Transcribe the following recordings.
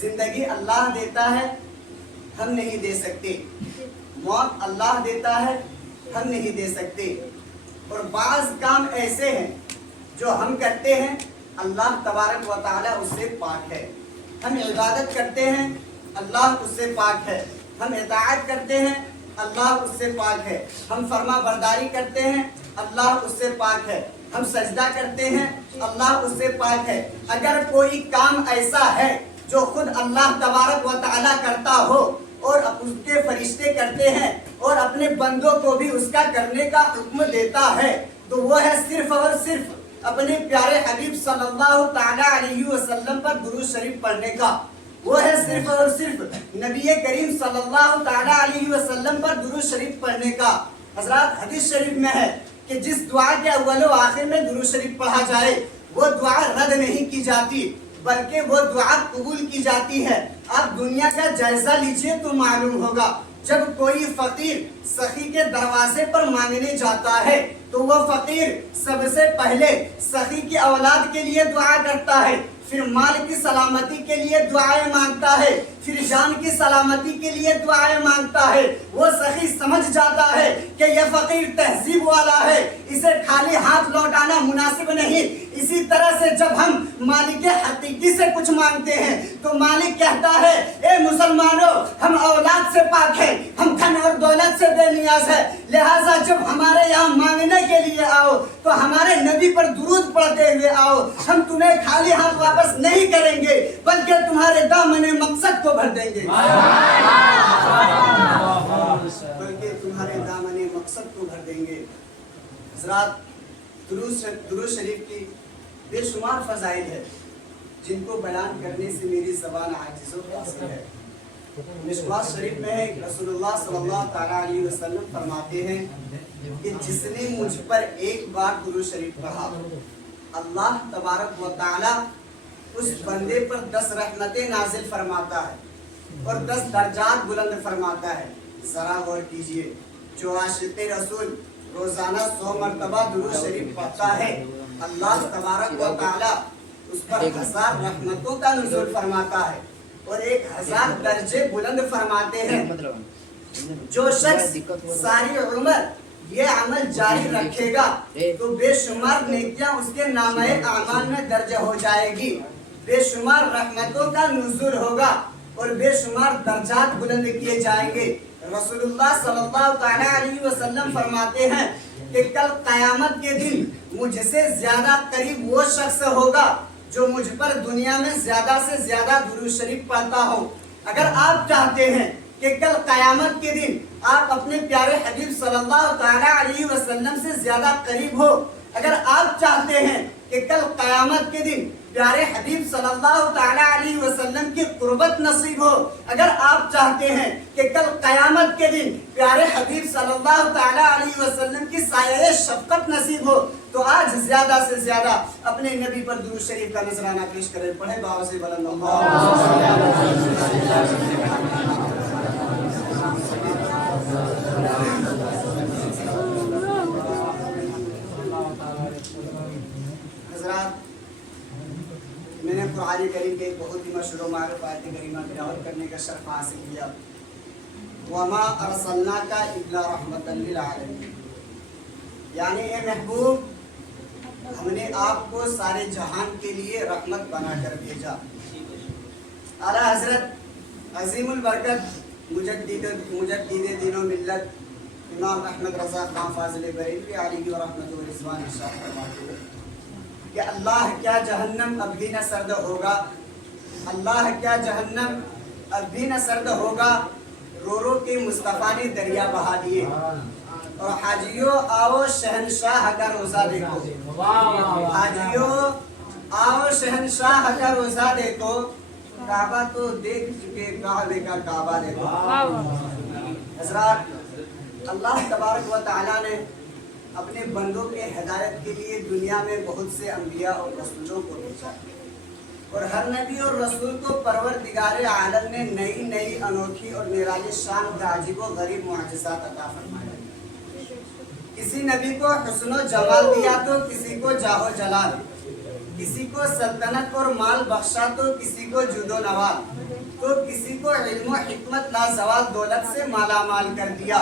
زندگی اللہ دیتا ہے، ہم نہیں دے سکتے، موت اللہ دیتا ہے، ہم نہیں دے سکتے، اور بعض کام ایسے ہیں جو ہم کرتے ہیں اللہ تبارک و تعالیٰ اس سے پاک ہے، ہم عبادت کرتے ہیں اللہ اس سے پاک ہے، ہم اطاعت کرتے ہیں اللہ اس سے پاک ہے، ہم فرما برداری کرتے ہیں اللہ اس سے پاک ہے، ہم سجدہ کرتے ہیں اللہ اس سے پاک ہے۔ اگر کوئی کام ایسا ہے جو خود اللہ تبارک و تعالیٰ کرتا ہو اور اس کے فرشتے کرتے ہیں اور اپنے بندوں کو بھی اس کا کرنے کا حکم دیتا ہے، تو وہ ہے صرف اور صرف اپنے پیارے حبیب صلی اللہ تعالیٰ علیہ وسلم پر درود شریف پڑھنے کا، وہ ہے صرف اور صرف نبی کریم صلی اللہ تعالیٰ علیہ وسلم پر درود شریف پڑھنے کا۔ حضرات حدیث شریف میں ہے کہ جس دعا کے اول و آخر میں درود شریف پڑھا جائے وہ دعا رد نہیں کی جاتی بلکہ وہ دعا قبول کی جاتی ہے۔ آپ دنیا کا جائزہ لیجئے تو معلوم ہوگا، جب کوئی فقیر سخی کے دروازے پر مانگنے جاتا ہے تو وہ فقیر سب سے پہلے سخی کی اولاد کے لیے دعا کرتا ہے، پھر مال کی سلامتی کے لیے دعائیں مانگتا ہے، پھر جان کی سلامتی کے لیے دعائیں مانگتا ہے۔ وہ سخی سمجھ جاتا ہے کہ یہ فقیر تہذیب والا ہے، اسے خالی ہاتھ لوٹانا مناسب نہیں۔ اسی طرح سے جب ہم مالک حقیقی سے کچھ مانگتے ہیں تو مالک کہتا ہے اے مسلمانوں، ہم اولاد سے پاک ہیں، ہم دھن اور دولت سے بے نیاز ہے، لہٰذا جب ہمارے یہاں مانگنے کے لیے آؤ تو ہمارے نبی پر درود پڑھتے ہوئے آؤ، ہم تمہیں خالی ہاتھ واپس نہیں کریں گے بلکہ تمہارے دامن مقصد کو بھر دیں گے، بلکہ تمہارے دامن مقصد کو بھر دیں گے۔ حضرات درود شریف کی بے شمار فضائل ہے جن کو بیان کرنے سے میری زبان عاجز و قاصر ہے۔ مشکوٰۃ شریف میں ہے رسول اللہ صلی اللہ تعالیٰ علیہ وسلم فرماتے ہیں کہ جس نے مجھ پر ایک بار درود شریف پڑھا اللہ تبارک و تعالیٰ اس بندے پر 10 رحمتیں نازل فرماتا ہے اور 10 درجات بلند فرماتا ہے۔ ذرا غور کیجئے، جو عاشق رسول روزانہ 100 مرتبہ درود شریف پڑھتا ہے اللہ تبارک و تعالیٰ اس پر 1000 رحمتوں کا نزول فرماتا ہے اور 1000 درجے بلند فرماتے ہیں۔ جو شخص ساری عمر یہ عمل جاری رکھے گا تو بے شمار نیکیاں اس کے نامہ اعمال میں درج ہو جائے گی، بے شمار رحمتوں کا نزول ہوگا اور بے شمار درجات بلند کیے جائیں گے۔ رسول اللہ صلی اللہ تعالیٰ علیہ وسلم فرماتے ہیں کہ کل قیامت کے دن مجھ سے زیادہ قریب وہ شخص ہوگا جو مجھ پر دنیا میں زیادہ سے زیادہ درود شریف پڑھتا ہو۔ اگر آپ چاہتے ہیں کہ کل قیامت کے دن آپ اپنے پیارے حبیب صلی اللہ تعالیٰ علیہ وسلم سے زیادہ قریب ہو، اگر آپ چاہتے ہیں کہ کل قیامت کے دن پیارے حبیب صلی اللہ تعالیٰ علیہ وسلم کی قربت نصیب ہو، اگر آپ چاہتے ہیں کہ کل قیامت کے دن پیارے حبیب صلی اللہ تعالیٰ علیہ وسلم کی سایہ شفقت نصیب ہو، تو آج زیادہ سے زیادہ اپنے نبی پر درود شریف کا نذرانہ پیش کریں۔ پڑھیں دعا سے بلند حضرات، میں نے قرآن کریم کے ایک بہت ہی مشہور و معروف آیت کریمہ تلاوت کرنے کا شرف حاصل کیا، وَمَا أَرْسَلْنَاكَ إِلَّا رَحْمَةً لِلْعَالَمِينَ، یعنی اے محبوب ہم نے آپ کو سارے جہان کے لیے رحمت بنا کر بھیجا۔ اعلیٰ حضرت عظیم البرکت مجدد دین و ملت امام احمد رضا خان فاضل بریلوی علیہ ورحمۃ و رضوان ارشاد فرماتے ہیں کہ اللہ کیا جہنم اب بھی نہ سرد ہوگا، اللہ کیا جہنم اب بھی نہ سرد ہوگا، رو رو کے مصطفیٰ نے دریا بہا دیے، اور حاجیوں آؤ شہنشاہ کا روزہ دیکھو، حاجیوں آؤ شہنشاہ کا روزہ دیکھو، کعبہ تو دیکھ چکے کعبے کا کعبہ دیکھو۔ حضرات، اللہ تبارک و تعالیٰ نے اپنے بندوں کے ہدایت کے لیے دنیا میں بہت سے انبیاء اور رسولوں کو بھیجا، اور ہر نبی اور رسول کو پروردگار عالم نے نئی نئی انوکھی اور نرالی شان عجیب و غریب معجزات عطا فرمائے۔ کسی نبی کو حسن و جمال دیا تو کسی کو جاہ و جلال، کسی کو سلطنت اور مال بخشا تو کسی کو جود و نوال، تو کسی کو علم و حکمت لازوال دولت سے مالا مال کر دیا،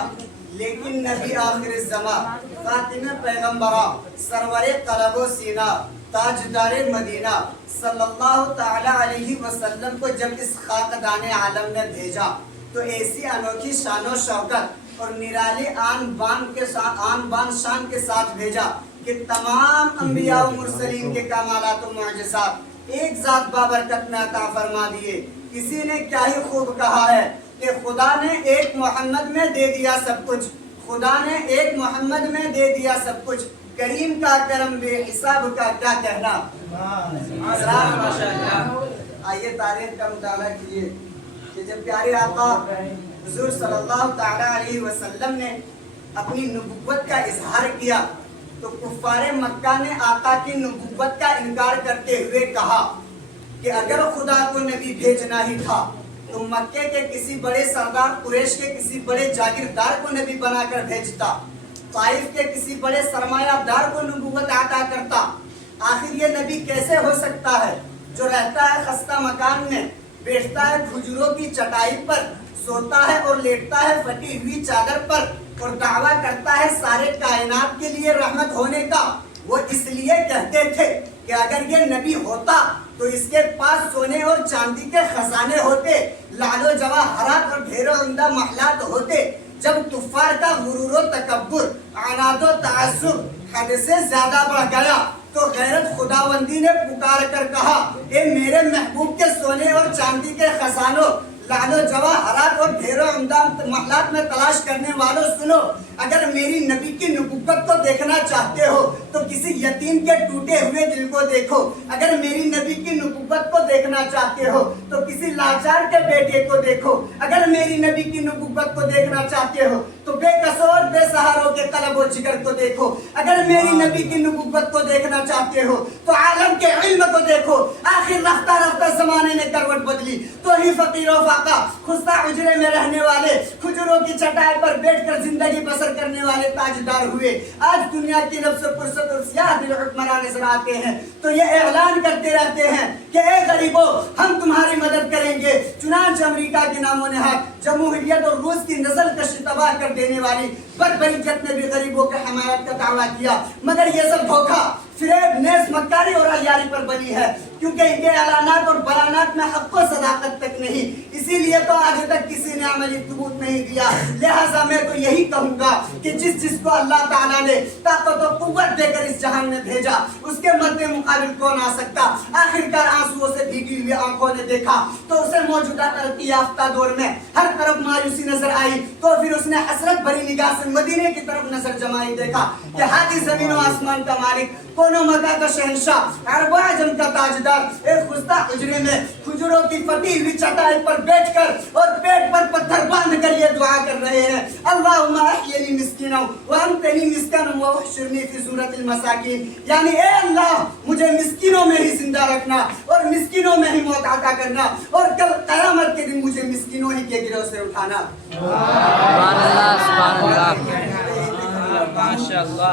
لیکن نبی آخر الزمان خاتم پیغمبرہ سرور قلب و سینہ تاجدار مدینہ صلی اللہ تعالی علیہ وسلم کو جب اس خاکدان عالم نے بھیجا تو ایسی انوکھی شان و شوکت اور نرالی آن بان شان کے ساتھ بھیجا کہ تمام انبیاء و مرسلین کے کمالات و معجزات ایک ذات بابرکت میں عطا فرما دیے۔ کسی نے کیا ہی خوب کہا ہے کہ خدا نے ایک محمد میں دے دیا سب کچھ، خدا نے ایک محمد میں دے دیا سب کچھ، کریم کا کرم بے حساب کا کیا کہنا۔ آئیے تاریخ کا مطالعہ کیجیے کہ جب پیارے آقا حضور صلی اللہ تعالی علیہ وسلم نے اپنی نبوت کا اظہار کیا تو کفار مکہ نے آقا کی نبوت کا انکار کرتے ہوئے کہا کہ اگر خدا کو نبی بھیجنا ہی تھا تو مکے کے کسی بڑے سردار، قریش کے کسی بڑے جاگیردار کو نبی بنا کر بھیجتا، طائف کے کسی بڑے سرمایہ دار کو نبوت عطا کرتا۔ آخر یہ نبی کیسے ہو سکتا ہے جو رہتا ہے خستہ مکان میں، بیٹھتا ہے کھجوروں کی چٹائی پر، سوتا ہے اور لیٹتا ہے پھٹی ہوئی چادر پر، اور دعویٰ کرتا ہے سارے کائنات کے لیے رحمت ہونے کا۔ وہ اس لیے کہتے تھے کہ اگر یہ نبی ہوتا تو اس کے پاس سونے اور چاندی کے خزانے ہوتے، لال و جواہرات اور ڈھیروں عمدہ محلات ہوتے۔ جب کفار کا غرور و تکبر، عناد و تعصب حد سے زیادہ بڑھ گیا تو غیرت خداوندی نے پکار کر کہا، اے میرے محبوب کے سونے اور چاندی کے خزانوں، لال و جواہرات اور ڈھیروں عمدہ محلات میں تلاش کرنے والوں، سنو، اگر میری نبی کی نبوت کو دیکھنا چاہتے ہو تو کسی یتیم کے ٹوٹے ہوئے دل کو دیکھو، اگر میری نبی کی نبوت کو دیکھنا چاہتے ہو تو کسی لاچار کے بیٹے کو دیکھو، اگر میری نبی کی نبوت کو دیکھنا چاہتے ہو تو بے قصور بے سہاروں کے قلب و جگر کو دیکھو، اگر میری نبی کی نبوت کو دیکھنا چاہتے ہو تو عالم کے علم کو دیکھو۔ آخر رفتہ رفتہ زمانے نے کروٹ بدلی تو ہی فقیر و فاقہ خستہ حجرے میں رہنے والے، کھجوروں کی چٹائی پر بیٹھ کر زندگی بسر کرنے والے تاجدار ہوئے۔ آج دنیا کی نفس و پرست اور سیاہ دل حکمران نظر آتے ہیں تو یہ اعلان کرتے رہتے ہیں کہ اے غریبوں، ہم تمہاری مدد کریں گے۔ چنانچہ امریکہ کے نام و نہاد، جمہوریت اور روس کی نسل کشی تباہ کر دینے والی بدبریت نے بھی غریبوں کی حمایت کا دعویٰ کیا، مگر یہ سب دھوکہ، فریب، نیز، مکاری اور عیاری پر بنی ہے، کیونکہ ان کے اعلانات اور بیانات میں حق و صداقت تک نہیں، اسی لیے تو آج تک کسی نے عملی ثبوت نہیں دیا۔ لہٰذا میں تو یہی کہوں گا کہ جس کو اللہ تعالیٰ نے طاقت و قوت دے کر اس جہان میں بھیجا، اس کے مد مقابل کون آ سکتا؟ آخرکار آنسوؤں سے بھیگی ہوئی آنکھوں نے دیکھا تو اسے موجودہ ترقی یافتہ دور میں ہر طرف مایوسی نظر آئی، تو پھر اس نے حسرت بھری نگاہ سے مدینے کی طرف نظر جمائی، دیکھا کہ ہاتھی زمین و آسمان کا مالک، کونوں مکہ کا شہنشاہ، عرب و عجم کا تاجدار، ایک خستہ حجرے میں کھجوروں کی پھٹی ہوئی چٹائی پر بیٹھ کر اور پیٹ پر پتھر باندھ کر یہ دعا کر رہے ہیں، اللہم احیینی مسکینا وانتنی مسکنا واحشرنی فی زمرۃ المساکین، یعنی اے اللہ مجھے مسکینوں میں ہی زندہ رکھنا اور مسکینوں میں ہی موت عطا کرنا، اور کل قیامت کے دن مجھے مسکینوں ہی کے گروہ سے اٹھانا۔ سبحان اللہ، سبحان اللہ، ماشاء اللہ۔